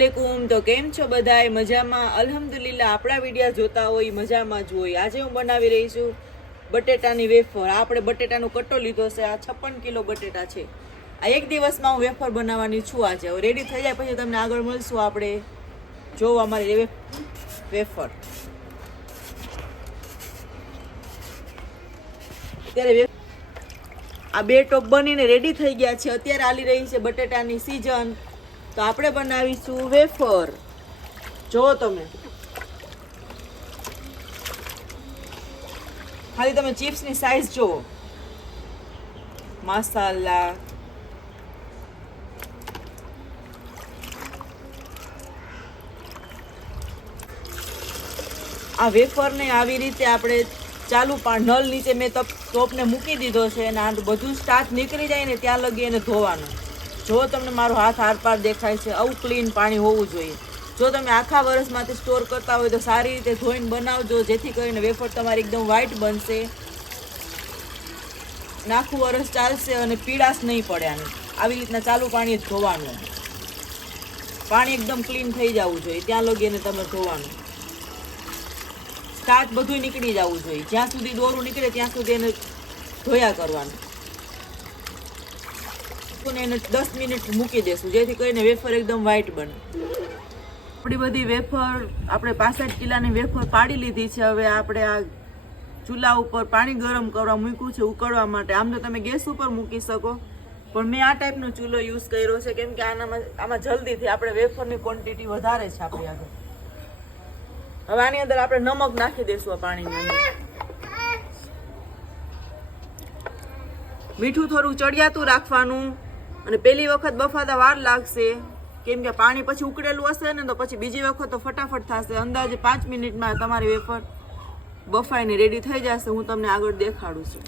अस्सलामुअलैकुम। तो केम छो बधाए मजामां? अल्हम्दुलिल्लाह आपणा विडियो जोता होय मजामां ज होय। आज हूँ बनावी रही छूं बटेटानी वेफर। आपणे बटेटानो कट्टो लीधो छे। आ 56 किलो बटेटा छे। आ एक दिवसमां हूँ वेफर बनाववानी छुं। आज रेडी थई जाय पछी तमने आगळ मळशुं। आपणे जो अमारी वेफर त्यारे आ बे टोप बनीने रेडी थई गया छे। अत्यारे आली रही छे बटेटानी सीजन, तो આપણે બનાવીશું વેફર। જો તમે ખાલી તમે ચિપ્સની સાઈઝ જુઓ, મસાલા, આ વેફરને આવી રીતે આપણે ચાલુ નળ નીચે મેં ટોપને મૂકી દીધો છે અને આ બધું સ્ટાર્ચ નીકળી જાય ને ત્યાં લગી એને ધોવાનું। જો તમને મારો હાથ આરપાર દેખાય છે, આવું ક્લીન પાણી હોવું જોઈએ। જો તમે આખા વર્ષમાંથી સ્ટોર કરતા હોય તો સારી રીતે ધોઈને બનાવજો, જેથી કરીને વેફર તમારી એકદમ વ્હાઈટ બનશે, આખું વર્ષ ચાલશે અને પીળાશ નહીં પડે આની। આવી રીતના ચાલુ પાણી જ ધોવાનું, પાણી એકદમ ક્લીન થઈ જવું જોઈએ ત્યાં લગી એને તમે ધોવાનું। સ્ટાર્ચ બધું નીકળી જવું જોઈએ, જ્યાં સુધી દોરું નીકળે ત્યાં સુધી એને ધોયા કરવાનું। એને 10 મિનિટ મૂકી દેશું, જેથી કરીને વેફર એકદમ વ્હાઈટ બને। આપણી બધી વેફર આપણે 65 કિલોની વેફર પાડી લીધી છે। હવે આપણે આ ચૂલા ઉપર પાણી ગરમ કરવા મૂક્યું છે ઉકળવા માટે। આમ તો તમે ગેસ ઉપર મૂકી શકો, પણ મેં આ ટાઈપનો ચૂલો યુઝ કર્યો છે કેમ કે આમાં જલ્દીથી આપણે વેફરની ક્વોન્ટિટી વધારે છે આપણી આગળ। હવે આની અંદર આપણે નમક નાખી દઈશું આ પાણીની અંદર। મીઠું થોડું ચડિયાતું રાખવાનું, અને પહેલી વખત બફાતા વાર લાગશે કેમ કે પાણી પછી ઉકળેલું હશે ને, તો પછી બીજી વખત તો ફટાફટ થશે। અંદાજે 5 મિનિટમાં તમારી વેફર બફાઈને રેડી થઈ જશે। હું તમને આગળ દેખાડું છું।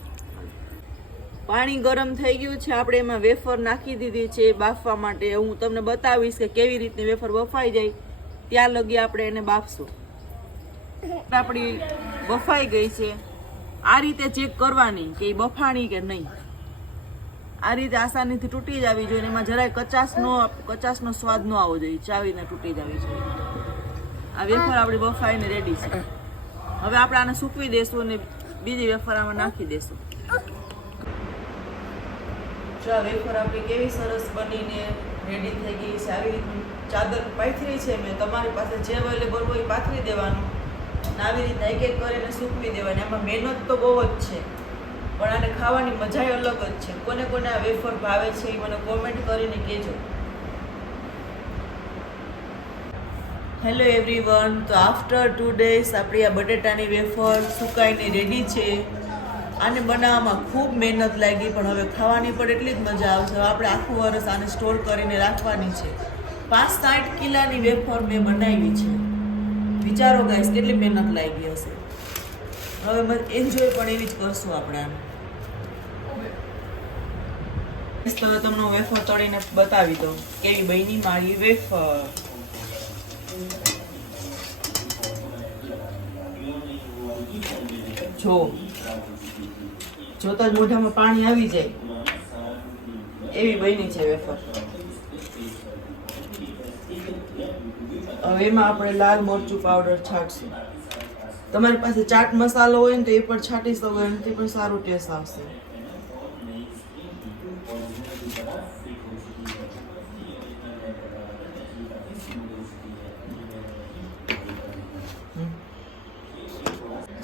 પાણી ગરમ થઈ ગયું છે, આપણે એમાં વેફર નાખી દીધી છે બાફવા માટે। હું તમને બતાવીશ કે કેવી રીતે વેફર બફાઈ જાય ત્યાં લગી આપણે એને બાફશું। આપણી બફાઈ ગઈ છે, આ રીતે ચેક કરવાની કે એ બફાણી કે નહીં। આ રીતે આસાનીથી તૂટી જવી જોઈએ, એમાં જરાય કચાશનો સ્વાદ ન આવવો જોઈએ, ચાવીને તૂટી જવી જોઈએ। આ વેફર આપણી બફાઈને રેડી છે। હવે આપણે આને સૂકવી દેશું અને બીજી વેફર આમાં નાખી દેશું। જો આ વેફર આપણી કેવી સરસ બનીને રેડી થઈ ગઈ છે। આવી રીતની ચાદર પાથરી છે મેં, તમારી પાસે જે અવેલેબલ હોય પાથરી દેવાનું, આવી રીતે એક એક કરીને સૂકવી દેવાની। આમાં મહેનત તો બહુ જ છે, પણ આને ખાવાની મજા અલગ જ છે। કોને કોને આ વેફર ભાવે છે એ મને કોમેન્ટ કરીને કહેજો। હેલો એવરીવન, તો આફ્ટર 2 ડેઝ આપણી આ બટેટાની વેફર સુકાઈને રેડી છે। આને બનાવવામાં ખૂબ મહેનત લાગી, પણ હવે ખાવાની પણ એટલી જ મજા આવશે। હવે આપણે આખું વર્ષ આને સ્ટોર કરીને રાખવાની છે। 65 કિલોની વેફર મેં બનાવી છે। વિચારો ગાઈસ કેટલી મહેનત લાગી હશે। હવે એન્જોય પણ એવી જ કરશું આપણે આને। તો તમને વેફર તળીને બતાવી દઉં કેવી બની મારી વેફર। જો જોતા જ મોઢામાં પાણી આવી જાય એવી બની છે વેફર। હવે એમાં આપણે લાલ મરચું પાવડર છાંટશું। તમારી પાસે ચાટ મસાલો હોય ને તો એ પણ છાંટી શકો, એનાથી પણ સારું ટેસ્ટ આવશે।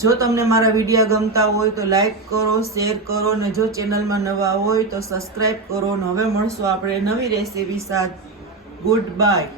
જો તમને મારા વિડીયો ગમતા હોય તો લાઈક કરો, શેર કરો, ને જો ચેનલમાં નવા હોય તો સબસ્ક્રાઈબ કરો। ને હવે મળશું આપણે નવી રેસીપી સાથે। Good bye.